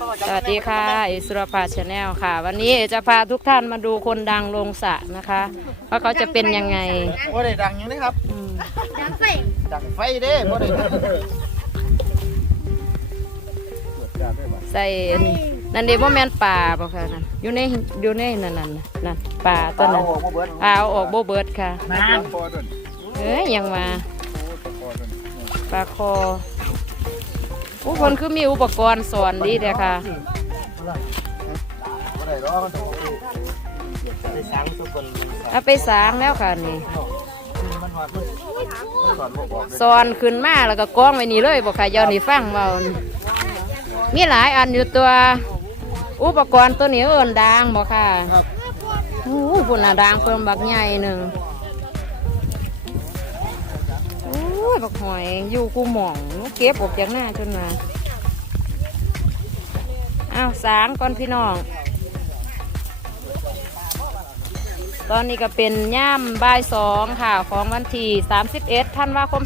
สวัสดีค่ะอิสระภาชาแนลค่ะ วันนี้จะพาทุกท่านมาดูคนดังลงสระนะคะว่าเขาจะเป็นยังไงบ่ได้ดังยังไงครับอืมดังไฟเด้บ่ได้ดังใส่อันนี้นั่นเดี๋ยวแม่นป่าป่ะค่ะนั่นอยู่ในอยู่ในนั่นนั่นน่ะนั่นป่าตัวนั้นบ่เบิดปลาเอาออกโบเบิร์ดค่ะน้ำพอดนเอ้ยยังมาพอดนปลาคอ ผู้คนคือมีอุปกรณ์สอนดีเลยค่ะบ่ได้อมันต้องไปสังสุกคนเอาไปสางแล้วค่ะนี่สอนบ่บอกสอนขึ้นมาแล้วก็กองไว้นี่เลยบอกค่ะเจ้านี่ฟังเบามีหลายอันอยู่ตัวอุปกรณ์ตัวนี้เอินดางบอกค่ะครับโอ้โหพุ่นน่ะดางเพิ่มบักใหญ่หนึ่ง ยบักหอยอยู่กูหม่องนูเก็บออกจากหน้าจนมาอ้าวสางก่อนพี่น้อง ตอนนี้ก็เป็นย่ำบ่ายสองค่ะ ของวันที่31ธันวาคม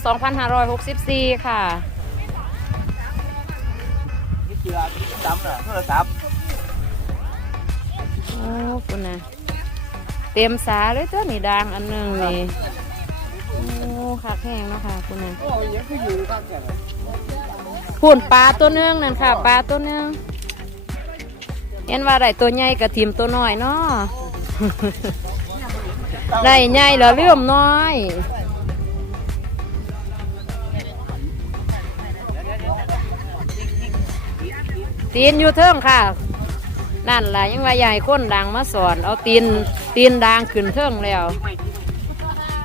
2564 ค่ะนี่เจือจำน่ะโทรศัพท์โอ้คุณนะเต็มสาเลยเตัวนี่ดังอันหนึงนี่ คักแห้งเนาะค่ะคุณนะโอ้ยยังคืออยู่ครับแก่หุ่นปลาตัวหนึงนั่นค่ะปลาตัวหนึงเห็นว่าได้ตัวใหญ่กับทีมตัวน้อยเนาะได้ใหญ่แล้วเลื่อมน้อยตีนอยู่เทิงค่ะ นั่นล่ะยังว่าใหญ่คนดังมาสอน เอาตีนตีนดางขึ้นเทิงแล้ว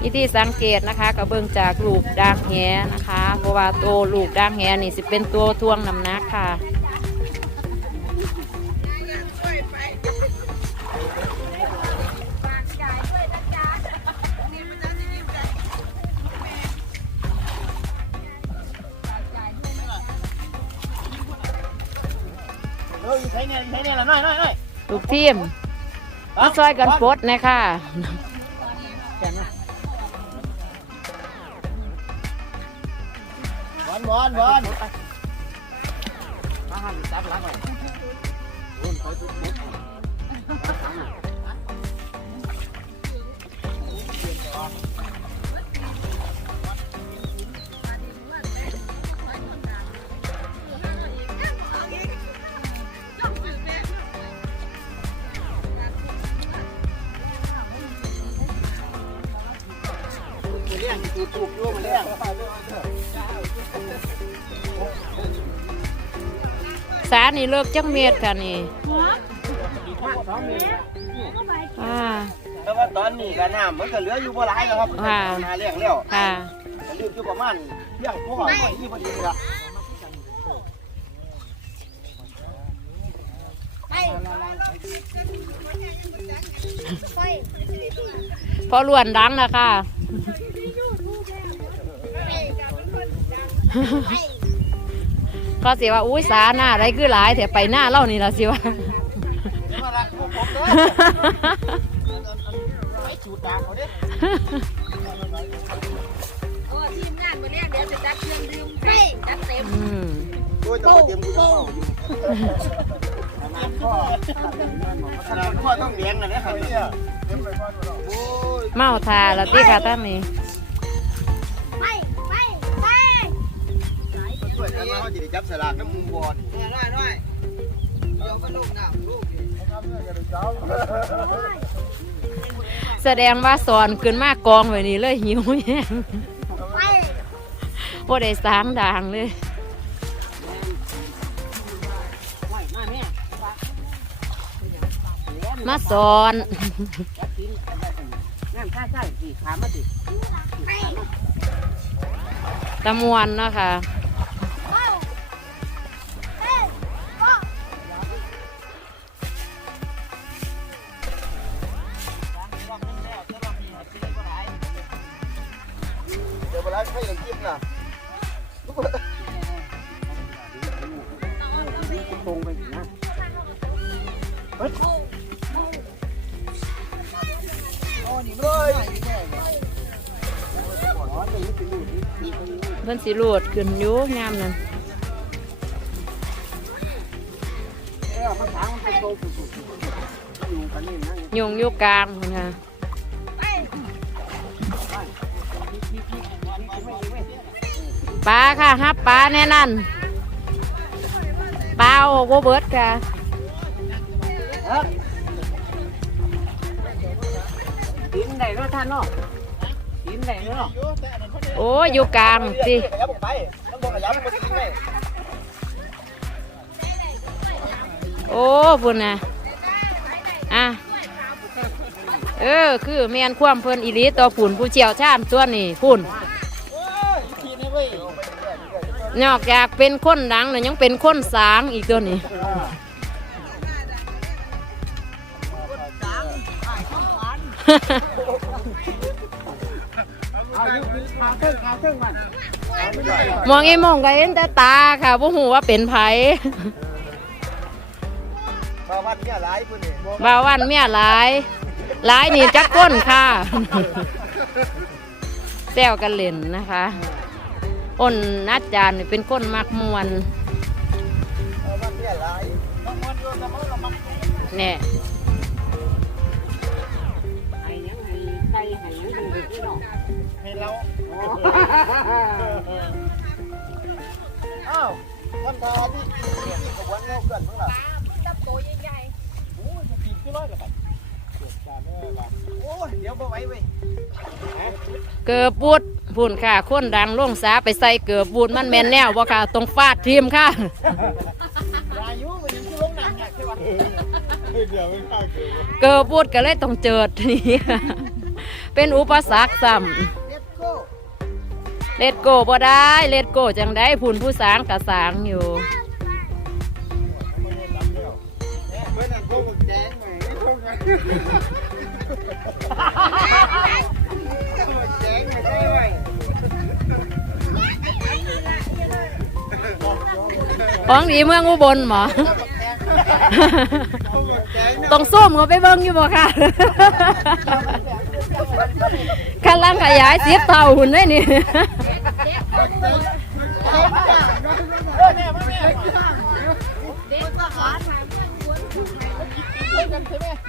วิธีสังเกตนะคะก็เบิ่งจากลูกดางแหนะคะเพราะว่าตัวลูกดางแหนี่สิเป็นตัวทวงน้ำหนักค่ะเอออยู่ไสเนี่ยอยู่ไสเนี่ยละน้อยน้อยน้อยลูกทีมมาซอยกันปลดนะคะ อลบอลบอลมาหันจับหลังไว้โอ้ยคอยปุ๊บปุ๊บเลี้ยงตูตูบอยู่มาเลี้ยง สานี่เลิกจังเม็ดค่ะนี่อ่าแต่ว่าตอนนี้ก็น้ำมันก็เหลืออยู่บ่หลายแล้วครับค่ะนาเลี้ยงแล้วค่ะเหลืออยู่ประมาณเลี้ยงพ่อหน่อยนี่พอดีละพอล้วนดังนะคะ ก็สิว่าอุ้ยสาหน้าอะไรคือหลายแต่ไปหน้าเล่านี่ละสิว่าเดี๋ยวมารักพวกผมเด้อไอ้จูดดางเขาเด้โอ้ทีมงานมาเรียกเดี๋ยวจะจัดเครื่องดื่มให้จัดเต็มอืมโอ้ยต้องมาเตรียมกูจะเข้าอยู่น้ำพ่อน้ำพ่อต้องเลี้ยงนะเนี่ยครับเนี่ยโอ้ยเมาทาแล้วที่ค่ะตั้งนี้ มาช่วยกันมาเขาจะได้จับสลากน้ำมูบอลน้อยน้อยเดี๋ยวก็ลูกน้ำลูกอยู่แสดงว่าสอนขึ้นมากองไว้นี่เลยหิวแห้งไปโอ้ได้สางด่างเลยไม่มาแม่มาสอนจับกินน้ำข้าใส่สี่ขามาติตะมวนเนาะค่ะ ช้ยังกินน่ะตรงไปนะเลยเพิ่นสิรูดขึ้นอยู่งามนั่นแล้วมันทางมันเป็นโตสุดๆอยู่กันนี่นะยุงอยู่กลางพุ่นค่ะ ปลาค่ะฮับปลาแน่นั่นปลาโอ้โหเบิร์ดค่ะกินได้เนาะท่านเนาะกินได้เนาะโอ้ยอยู่กลางสิแล้วผมไปแล้วบอกแล้วมันกินได้โอ้พุ่นนะอะเออ คือเมียนความเพิ่นอีหลีต่อผุนผู้เชี่ยวชาญตัวนี่พุ่นที นี้เว้ยนอกจากเป็นคนดังน่ะยังเป็นคนสางอีกตัวนี้เอาอยู่ขาเครื่องขาเครื่องมันมองไอ้มองก็เห็นแต่ตาค่ะบ่ฮู้ว่าเป็นไผมาวัดเนี่ยหลายพุ่นนี่บ่าววันเมียหลายหลายนี่จักก้นค่ะแซวกันเล่นนะคะ อ้นนัดจานนี่เป็นคนมักมวนมาวัดเนี่ยหลายมันมันอยู่แต่มันละมันแน่ให้หยังให้ไก่ให้หยังดูดีเนาะให้เราอ้าววันทาที่ที่ขบวนเราเกินมั้งล่ะตับโตใหญ่โอ้ยปีนขึ้นร้อยละครับเกิดการแน่ละโอ้ยเดี๋ยวบ่ไหว เว้ยเกือบบูดพุ่นค่ะคนดังลงสาไปใส่เกือบบูดมันแม่นแนวบ่ค่ะตรงฟาดทีมค่ะอายุมันยังคือลงหนังเนี่ยใช่ปะเดี๋ยวไม่ฆ่าเกิดเกือบบูดก็เลยต้องเจิดนี่เป็นอุปสรรคซ้เด็ดโก้ำเลดโกบ่ได้เลดโกจังได้พุ่นผู้สางกะสางอยู่ ของดีเมืองอุบลหมอ ต้องส้มเขาไปเบิ่งอยู่บ่ค่ะกำลังขยายเสียบเท่าหุ่นได้นี่เด็ก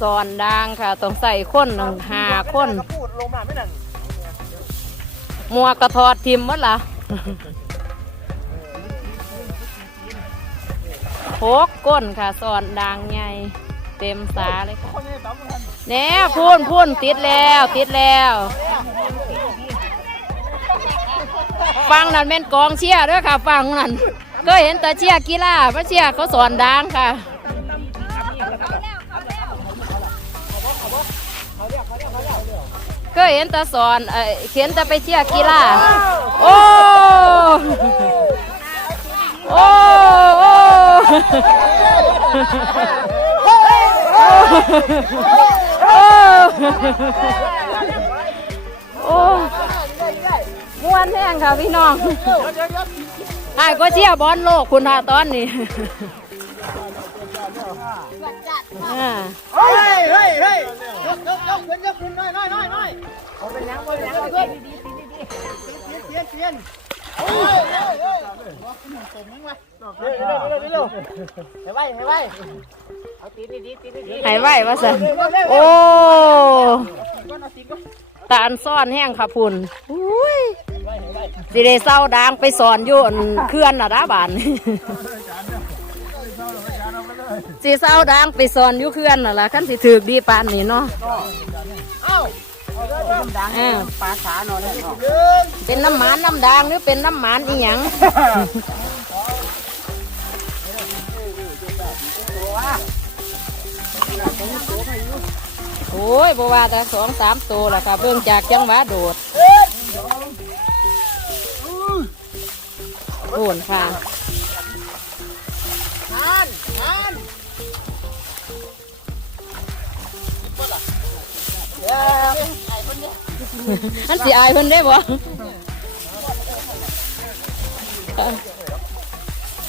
สอนดังค่ะ ต้องใส่คนหนึ่งหาคนพูดลงมาไม่นั่น มัวกระทอดทิมหมดละ โคกก้นค่ะสอนดังใหญ่เต็มสาเลยค่ะคนนี้สามคนแหน่พูนพูนติดแล้วติดแล้วฟังนั่นเป็นกองเชียร์ด้วยค่ะ ฟังนั่นก็เห็นแต่เชียร์กีฬาพระเชียร์เขาสอนดังค่ะก็เห็นแต่สอนเอ่อเห็นแต่ไปเชียร์กีฬาโอ้ โอ้โอ้โอ้โอ้มวนแห้งค่ะพี่น้องไอ้ายก็เชียร์บอลโลกคุณท่าตอนนี้เฮ้ยเฮ้ยเฮ้ยยกยกยกขึ้นยกขึ้นน้อยน้อยน้อยน้อยเอาเป็นยังเอาเป็นยังเพื่อนดีดีดีดีเปลี่ยนเปลี่ยนเฮ้ยเฮ้ยเฮ้ยเฮ้ยเร็วให้ไหไวเอาตีดีตีดีหายไหวว่าสันโอ้ตาอันซ่อนแห้งค่ะพุ่นอุ้สิได้เศร้าดางไปสอนอยู่อันเขื่อนน่ะด้าบานสิเศร้าดางไปสอนอยู่เขื่อนน่ะล่ะคันสิถือดีปานนี้เนาะ ดังเปลาสาหน่อยเลยเดินเป็นน้ำหมันน้ำดางหรือเป็นน้ำหมันอีหยังโอ้ยบว่าแต่สองสามตัวล่ะค่ะเบิ่งจากจังหวะโดดโอนค่ะ อันสิอายเพิ่นได้บ่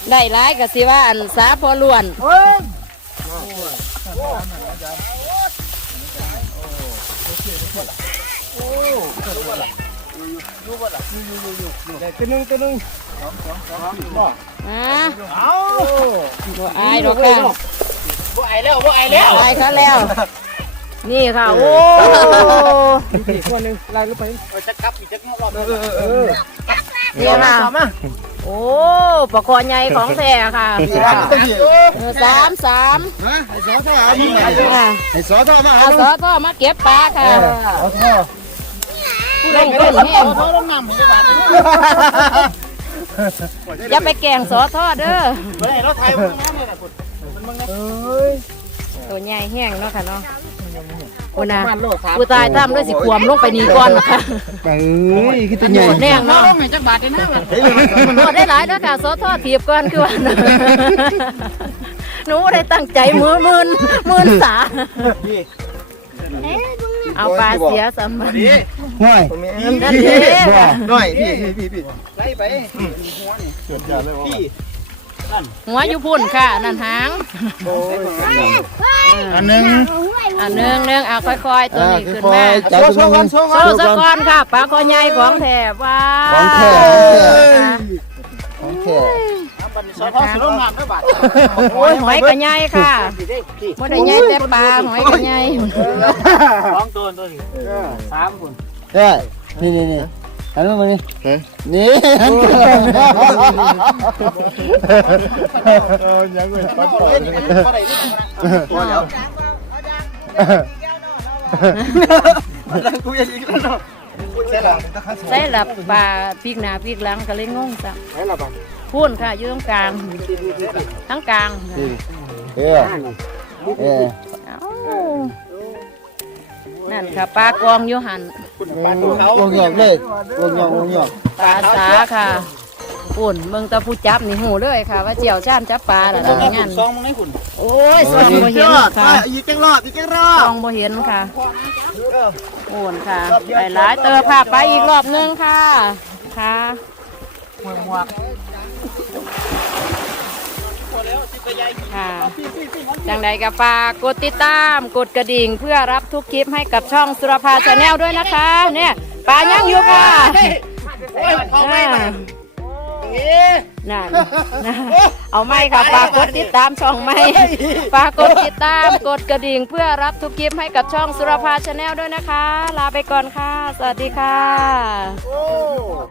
ได้ร้ายก็สิว่าอันสาพอล้วนเฮ้ยตัวนึงตัวนึงอ่าเอาบ่อายดอกค่ะบ่ไอแล้วบ่ไอแล้วอายเขาแล้ว นี่ค่ะ โอ้อีกคนนึงไล่ลงไปจะกลับอีกจะรอบเออเออนี่ค่ะมาโอ้ปลาคอใหญ่ของแท้ค่ะเออสามสามฮะไอ้สอท่อเอามาอ่าไอ้สอท่อมาเอาซอท่อมาเก็บปลาค่ะเอาท่อลงต้นแห้งท่อลงน้ำให้ได้บาทอย่าไปแกล้งซอท่อเด้อไม่ได้เราถ่ายมันน้ำเลยนะคุณมันมึงนะเอ้ยตัวใหญ่แห้งเนาะค่ะเนาะ โอ้นะมันโลดสามกูตายทำด้วยสิขวมลงไปนี่ก่อนนะคะเอ้ยคือตัวโหใหญ่ดแน่งเนาะไม่จักบาทเลยนะมันโหดได้หลายเด้อค่ะซอท่อถีบก่อนคือว่าหนูได้ตั้งใจมือมืนมืนสาเอาปลาเสียสำมันห้วยนั่นเด้ค่ะหน่อยพี่พี่พี่พี่ไล่ไปเกิดยาเลยพี่ หัวอยู่พุ่นค่ะ นั่นหาง อันหนึ่งอันหนึงหนึงเอาค่อยๆ ตัวนี้ขึ้นมาจับโซ่ก่อนโซ่ก่อนโซ่สะก้อนค่ะปลาคอใหญ่ของแถบว้าของแท้ของโอเคสอท่อสิลงน้ำได้บาทโอ้ยหอยกระใหญ่ค่ะบ่ได้ใหญ่แต่ปลาหอยกระใหญ่สองตัวตัวนี้สามคนได้นี่นี่นี่ หันมานี่นี่หันเออยังไม่ปัดต่อเลยพอแล้วดังกูยังอีกแล้วเนาะใช่หรอใส่หลับปลาปีกหน้าปีกหลังก็เลยงงซะใช่หรอปะพุ่นค่ะอยู่ตรงกลางทั้งกลางเออเออเอ้านั่นค่ะปลากองอยู่หัน วงหยอกเลยวงหยอกวงหยอกปลาสาค่ะปุ่นเมืองตะผู้จับนี่หูเลยค่ะ ว่าเจียวชานจับปลาแล้วล่ะงั้นซองมึงให้คุณโอ้ยซองบ่เห็นค่ะอีกจังรอบอีกจังรอซบองบ่เห็นค่ะโอนค่ะไปหลายเตอภาพไปอีกรอบนึงค่ะค่ะหมวกหมวก ค่ะจังใดกับฝากกดติดตามกดกระดิ่งเพื่อรับทุกคลิปให้กับช่องสุรภาชาแนลด้วยนะคะ เนี่ยปลายังอยู่ค่ะอ่านั่นนะเอาไม่ค่ะฝากกดติดตามช่องไม่ฝากกดติดตามกดกระดิ่งเพื่อรับทุกคลิปให้กับช่องสุรภาชาแนลด้วยนะคะ ลาไปก่อนค่ะ สวัสดีค่ะ